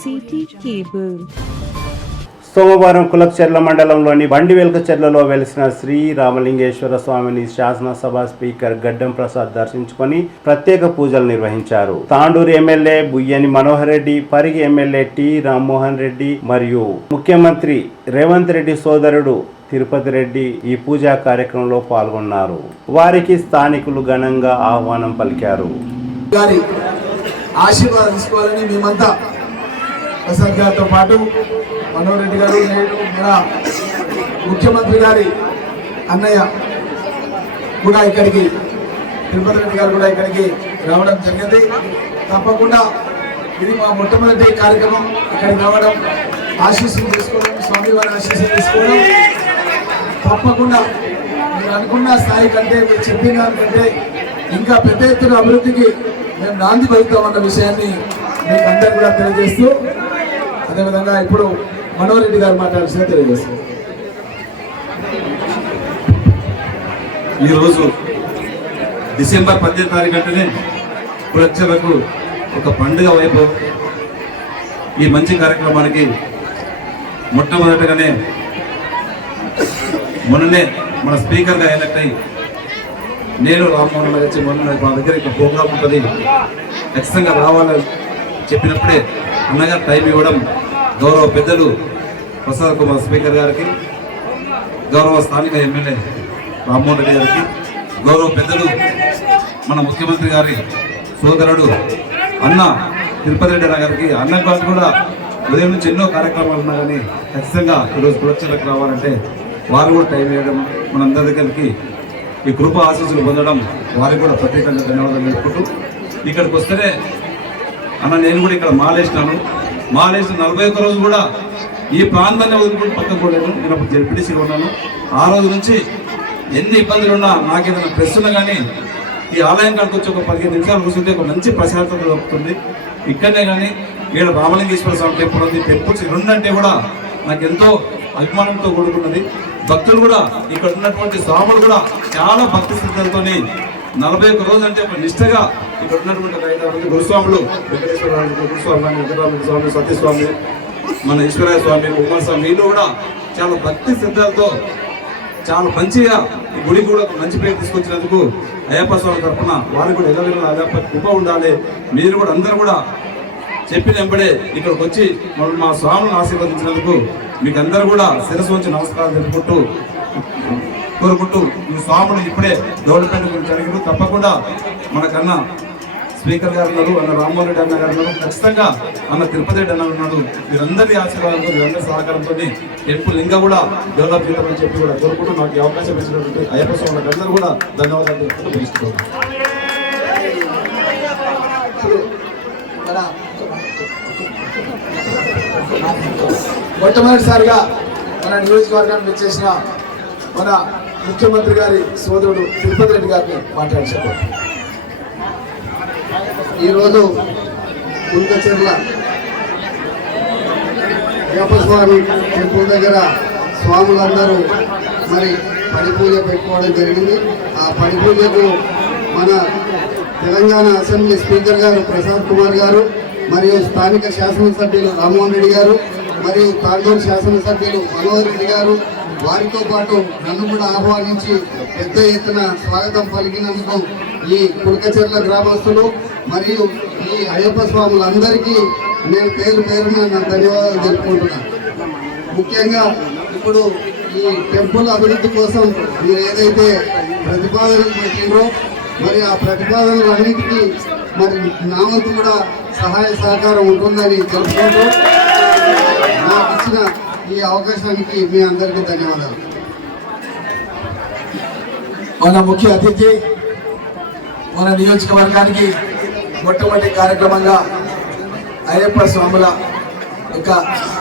City cable. సోమవారం కులకచెర్ల మండలంలోని బండివెల్కచెర్లలో వెలిసిన శ్రీ రామలింగేశ్వర స్వామిని శాసనసభ స్పీకర్ గడ్డం ప్రసాద్ దర్శించుకొని ప్రత్యేక పూజలు నిర్వహించారు. Tandur MLA Buyyani Manohar Reddy, Parigi MLA T Rammohan Reddy మరియు ముఖ్యమంత్రి రేవంత్ రెడ్డి సోదరుడు తిరుపతి రెడ్డి ఈ పూజా కార్యక్రమంలో పాల్గొన్నారు. వారికి స్థానికులు ఘనంగా ఆహ్వానం పలికారు. ఆశీర్వాదం తీసుకోవాలని మేమంతా ప్రసాద్ గారితో పాటు మనోహర్ రెడ్డి గారు, నేను, మన ముఖ్యమంత్రి గారి అన్నయ్య కూడా ఇక్కడికి, తిరుపతి రెడ్డి గారు కూడా ఇక్కడికి రావడం జరిగింది. తప్పకుండా ఇది మా మొట్టమొదటి కార్యక్రమం. ఇక్కడికి రావడం, ఆశీస్సులు తీసుకోవడం, స్వామివారి ఆశీస్సులు తీసుకోవడం, తప్పకుండా మీరు అనుకున్న స్థాయి కంటే, మీరు చెప్పిన దానికంటే ఇంకా పెద్ద ఎత్తున అభివృద్ధికి మేము నాంది పలుకుతామన్న విషయాన్ని మీకు అందరూ కూడా తెలియజేస్తూ, అదేవిధంగా ఇప్పుడు మనోహర్ రెడ్డి గారు మాట్లాడాల్సిన తెలియజేస్తారు. ఈరోజు డిసెంబర్ 18 తారీఖు అంటేనే కులకచెర్లకు ఒక పండుగ వైభవం. ఈ మంచి కార్యక్రమానికి మొట్టమొదటిగానే మొన్ననే మన స్పీకర్గా ఎలక్ట్ అయ్యి నేను రామ్మోహన్ వచ్చి మొన్న మా దగ్గర ఇక్కడ ప్రోగ్రామ్ ఉంటుంది, ఖచ్చితంగా రావాలని చెప్పినప్పుడే అన్నగారు టైం ఇవ్వడం, గౌరవ పెద్దలు ప్రసాద్ కుమార్ స్పీకర్ గారికి, గౌరవ స్థానిక ఎమ్మెల్యే రామ్మోహన్ రెడ్డి గారికి, గౌరవ పెద్దలు మన ముఖ్యమంత్రి గారి సోదరుడు అన్న తిరుపతి రెడ్డి అన్న గారికి, అన్న గారికి కూడా ఉదయం నుంచి ఎన్నో కార్యక్రమాలు ఉన్నా కానీ ఖచ్చితంగా ఈరోజు కులకచెర్లకు రావాలంటే వారు కూడా టైం ఇవ్వడం, మనందరి దగ్గరికి ఈ కృప ఆశీస్సులు పొందడం, వారికి కూడా ప్రత్యేకంగా ధన్యవాదాలు తెలుపుకుంటూ, ఇక్కడికి వస్తేనే అన్న నేను కూడా ఇక్కడ మాలేసినాను, మాలేసిన 41 రోజు కూడా ఈ ప్రాంతాన్ని వదులుకుంటూ పక్కకు పోలేను. నేను అప్పుడు జడ్పీటీసీగా ఉన్నాను. ఆ రోజు నుంచి ఎన్ని ఇబ్బందులు ఉన్నా, నాకేదైనా ప్రెస్ ఉన్నా కానీ ఈ ఆలయం కాడికి వచ్చి ఒక 15 నిమిషాలు కూర్చుంటే ఒక మంచి ప్రశాంతత దొరుకుతుంది. ఇక్కడనే కానీ ఇక్కడ రామలింగేశ్వర స్వామి టెంపుల్ ఉంది. టెంపుల్స్ రెండంటే కూడా నాకు ఎంతో అభిమానంతో కూడుకున్నది. భక్తులు కూడా ఇక్కడ ఉన్నటువంటి స్వాములు కూడా చాలా భక్తి శ్రద్ధలతో 41 రోజు అంటే ఒక నిష్టగా ఇక్కడ ఉన్నటువంటి 5 మంది గురుస్వాములు, వెంకటేశ్వర గురుస్వామి, వెంకటరామ స్వామి, సత్యస్వామి, మన ఈశ్వరయ్య స్వామి, కుమార స్వామి, వీళ్ళు కూడా చాలా భక్తి శ్రద్ధలతో చాలా మంచిగా ఈ గుడి కూడా మంచి పేరు తీసుకొచ్చినందుకు అయ్యప్ప స్వామి తరఫున వారికి కూడా ఎల్లవేళ అయ్యప్ప కృప ఉండాలి. మీరు కూడా అందరూ కూడా చెప్పిన వెంబడే ఇక్కడికి వచ్చి మా స్వాములను ఆశీర్వదించినందుకు మీకు అందరూ కూడా శిరస్సు వచ్చి నమస్కారాలు తెలుపుకుంటూ కోరుకుంటూ, ఈ స్వాములు ఇప్పుడే డెవలప్మెంట్ గురించి అడిగారు. తప్పకుండా మనకన్నా స్పీకర్ గారు ఉన్నారు, అన్న రామ్మోహన్ రెడ్డి అన్న గారు ఉన్నారు, ఖచ్చితంగా అన్న తిరుపతి రెడ్డి అన్న ఉన్నాడు. వీరందరి ఆశీర్వాదంతో, వీరందరి సహకారంతో టెంపుల్ ఇంకా కూడా డెవలప్ చేద్దామని చెప్పి కూడా కోరుకుంటూ, నాకు ఈ అవకాశం ఇచ్చినటువంటి అయ్యప్ప స్వాములకు అందరూ కూడా ధన్యవాదాలు తెలుపుకుంటూ తెలుసుకుంటున్నాను. మొట్టమొదటిసారిగా మన నియోజకవర్గానికి వచ్చేసిన మన ముఖ్యమంత్రి గారి సోదరుడు తిరుపతి రెడ్డి గారిని మాట్లాడారు. ఈరోజు కులకచెర్ల అయ్యప్ప స్వామి టెంపుల్ దగ్గర స్వాములందరూ మరి పడి పూజ పెట్టుకోవడం జరిగింది. ఆ పడి పూజకు మన తెలంగాణ అసెంబ్లీ స్పీకర్ గారు ప్రసాద్ కుమార్ గారు, మరియు స్థానిక శాసనసభ్యులు రామ్మోహన్ రెడ్డి గారు, మరియు తాండూరు శాసనసభ్యులు మనోహర్ రెడ్డి గారు, వారితో పాటు నన్ను కూడా ఆహ్వానించి పెద్ద ఎత్తున స్వాగతం పలికినందుకు ఈ కులకచెర్ల గ్రామస్తులు మరియు ఈ అయ్యప్ప స్వాములందరికీ నేను పేరు పేరున నా ధన్యవాదాలు తెలుపుకుంటున్నాను. ముఖ్యంగా ఇప్పుడు ఈ టెంపుల్ అభివృద్ధి కోసం మీరు ఏదైతే ప్రతిపాదనలు పెట్టినో మరి ఆ ప్రతిపాదనలు అన్నిటికీ మరి నా వంతు కూడా సహాయ సహకారం ఉంటుందని తెలుసుకుంటూ నాకు ఇచ్చిన ఈ అవకాశానికి మీ అందరికీ ధన్యవాదాలు. మన ముఖ్య అతిథి మన నియోజకవర్గానికి మొట్టమొదటి కార్యక్రమంగా అయ్యప్ప స్వాముల యొక్క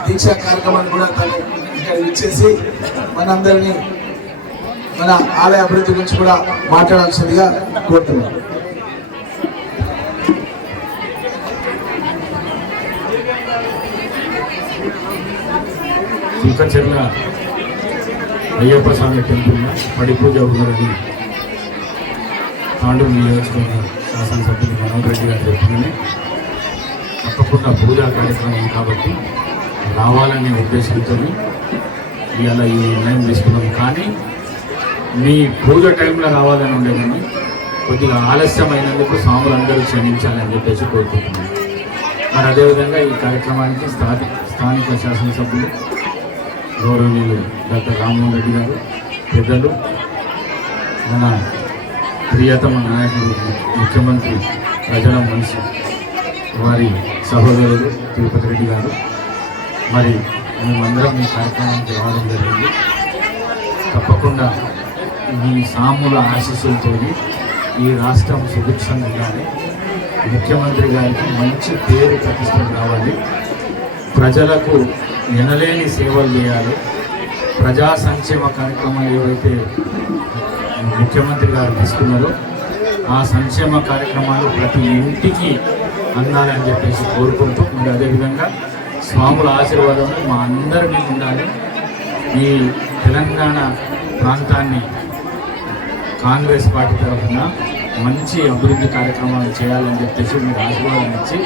దీక్షా కార్యక్రమాన్ని కూడా తను ఇక్కడ ఇచ్చేసి మనందరినీ మన ఆలయ అభివృద్ధి గురించి కూడా మాట్లాడాల్సిందిగా కోరుతున్నాం. కులకచెర్ల అయ్యప్ప స్వామి టెంపుల్ పడి పూజ ఉన్నదని తాండూరు నియోజకవర్గ శాసనసభ్యులు మనోహర్ రెడ్డి గారు చెప్పిందని తప్పకుండా పూజా కార్యక్రమం కాబట్టి రావాలనే ఉద్దేశంతో ఇవాళ ఈ నిర్ణయం తీసుకున్నాం. కానీ మీ పూజ టైంలో రావాలని ఉండేదని కొద్దిగా ఆలస్యమైనందుకు స్వాములందరూ క్షమించాలని చెప్పేసి కోరుకుంటున్నాను. మరి అదేవిధంగా ఈ కార్యక్రమానికి స్థానిక శాసనసభ్యులు గౌరవనీయులు డాక్టర్ రామ్మోహన్ రెడ్డి గారు, పెద్దలు, మన ప్రియతమ నాయకుడు ముఖ్యమంత్రి ప్రజల మనిషి వారి సహోదరుడు తిరుపతి రెడ్డి గారు, మరి మేమందరం ఈ కార్యక్రమానికి రావడం జరిగింది. తప్పకుండా మీ సాముల ఆశీస్సులతో ఈ రాష్ట్రం సుభిక్షంగా ఉండాలి, ముఖ్యమంత్రి గారికి మంచి పేరు ప్రతిష్టలు రావాలి, ప్రజలకు ఎనలేని సేవలు చేయాలి, ప్రజా సంక్షేమ కార్యక్రమాలు ఏవైతే ముఖ్యమంత్రి గారు తీసుకున్నారో ఆ సంక్షేమ కార్యక్రమాలు ప్రతి ఇంటికి అందాలని చెప్పేసి కోరుకుంటూ, మరి అదేవిధంగా స్వాముల ఆశీర్వాదం మా అందరి మీద ఉండాలి. ఈ తెలంగాణ ప్రాంతాన్ని కాంగ్రెస్ పార్టీ తరఫున మంచి అభివృద్ధి కార్యక్రమాలు చేయాలని చెప్పేసి మీరు ఆశీర్వాదం ఇచ్చి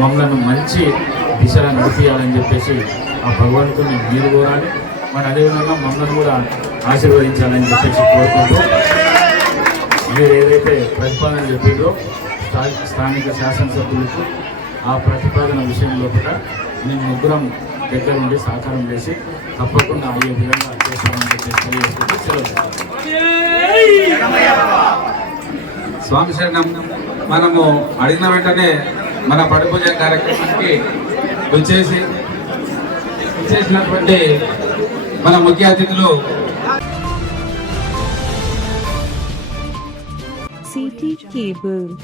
మమ్మల్ని మంచి దిశలో నడిపించాలని చెప్పేసి ఆ భగవంతుని మీరు కోరాలి. మరి అదేవిధంగా మమ్మల్ని కూడా ఆశీర్వదించాలని చెప్పేసి కోరుకుంటూ, మీరు ఏదైతే ప్రతిపాదన చెప్పిందో స్థానిక శాసనసభ్యులకు ఆ ప్రతిపాదన విషయంలో కూడా మేము ముగ్గురం దగ్గర ఉండి సహకారం చేసి తప్పకుండా అయ్యే విధంగా చేస్తామని చెప్పేసి తెలియజేసుకుంటూ సెలవు. స్వామి శరణం. మనము అడిగిన వెంటనే మన పడి పూజ కార్యక్రమానికి వచ్చేసినటువంటి మన ముఖ్య అతిథులు CT Cable